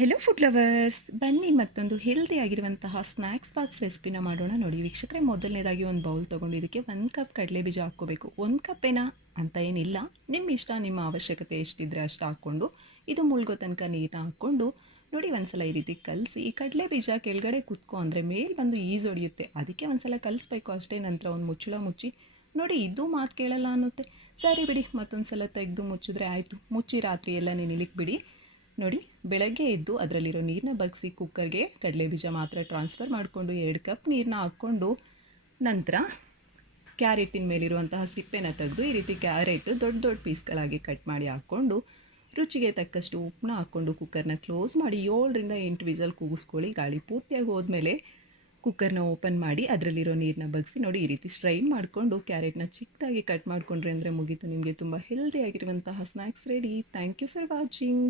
Hello food lovers, ಬನ್ನಿ ಮತ್ತೊಂದು healthy ಆಗಿರುವಂತಹ ಸ್ನ್ಯಾಕ್ಸ್ ಬಾಕ್ಸ್ ರೆಸಿಪಿನ ಮಾಡೋಣ. ನೋಡಿ ವೀಕ್ಷಕರೇ, ಮೊದಲನೇದಾಗಿ ಒಂದು ಬೌಲ್ ತೊಗೊಂಡು ಇದಕ್ಕೆ 1 ಕಪ್ ಕಡಲೆ ಬೀಜ ಹಾಕ್ಕೋಬೇಕು. 1 ಕಪ್ಪೇನ ಅಂತ ಏನಿಲ್ಲ, ನಿಮ್ಮ ಇಷ್ಟ, ನಿಮ್ಮ ಅವಶ್ಯಕತೆ ಎಷ್ಟಿದ್ರೆ ಅಷ್ಟು ಹಾಕ್ಕೊಂಡು ಇದು ಮುಳುಗೋ ತನಕ ನೀರನ್ನ ಹಾಕ್ಕೊಂಡು ನೋಡಿ ಒಂದ್ಸಲ ಈ ರೀತಿ ಕಲಸಿ. ಈ ಕಡಲೆ ಬೀಜ ಕೆಳಗಡೆ ಕುತ್ಕೊ ಅಂದರೆ ಮೇಲೆ ಬಂದು ಈಜು ಹೊಡೆಯುತ್ತೆ, ಅದಕ್ಕೆ ಒಂದ್ಸಲ ಕಲಿಸ್ಬೇಕು ಅಷ್ಟೇ. ನಂತರ ಒಂದು ಮುಚ್ಚಳ ಮುಚ್ಚಿ ನೋಡಿ, ಇದು ಮಾತು ಕೇಳಲ್ಲ ಅನ್ನುತ್ತೆ. ಸರಿ ಬಿಡಿ, ಮತ್ತೊಂದು ಸಲ ತೆಗೆದು ಮುಚ್ಚಿದ್ರೆ ಆಯಿತು. ಮುಚ್ಚಿ ರಾತ್ರಿ ಎಲ್ಲ ನೆನೆಲಿಕ್ಕೆ ಬಿಡಿ. ನೋಡಿ, ಬೆಳಗ್ಗೆ ಎದ್ದು ಅದರಲ್ಲಿರೋ ನೀರನ್ನ ಬಗ್ಸಿ ಕುಕ್ಕರ್ಗೆ ಕಡಲೆ ಬೀಜ ಮಾತ್ರ ಟ್ರಾನ್ಸ್ಫರ್ ಮಾಡಿಕೊಂಡು 2 ಕಪ್ ನೀರನ್ನ ಹಾಕ್ಕೊಂಡು ನಂತರ ಕ್ಯಾರೆಟಿನ ಮೇಲಿರುವಂತಹ ಸಿಪ್ಪೆನ ತೆಗೆದು ಈ ರೀತಿ ಕ್ಯಾರೆಟ್ ದೊಡ್ಡ ದೊಡ್ಡ ಪೀಸ್ಗಳಾಗಿ ಕಟ್ ಮಾಡಿ ಹಾಕ್ಕೊಂಡು ರುಚಿಗೆ ತಕ್ಕಷ್ಟು ಉಪ್ಪನ್ನ ಹಾಕ್ಕೊಂಡು ಕುಕ್ಕರ್ನ ಕ್ಲೋಸ್ ಮಾಡಿ 7 ರಿಂದ 8 ವಿಸಲ್ ಕೂಗಿಸ್ಕೊಳ್ಳಿ. ಗಾಳಿ ಪೂರ್ತಿಯಾಗಿ ಹೋದ್ಮೇಲೆ ಕುಕ್ಕರ್ನ ಓಪನ್ ಮಾಡಿ ಅದರಲ್ಲಿರೋ ನೀರನ್ನ ಬಗ್ಸಿ ನೋಡಿ ಈ ರೀತಿ ಸ್ಟ್ರೈನ್ ಮಾಡಿಕೊಂಡು ಕ್ಯಾರೆಟ್ನ ಚಿಕ್ಕದಾಗಿ ಕಟ್ ಮಾಡಿಕೊಂಡ್ರೆ ಅಂದರೆ ಮುಗೀತು, ನಿಮಗೆ ತುಂಬ ಹೆಲ್ದಿ ಆಗಿರುವಂತಹ snacks ready. Thank you for watching.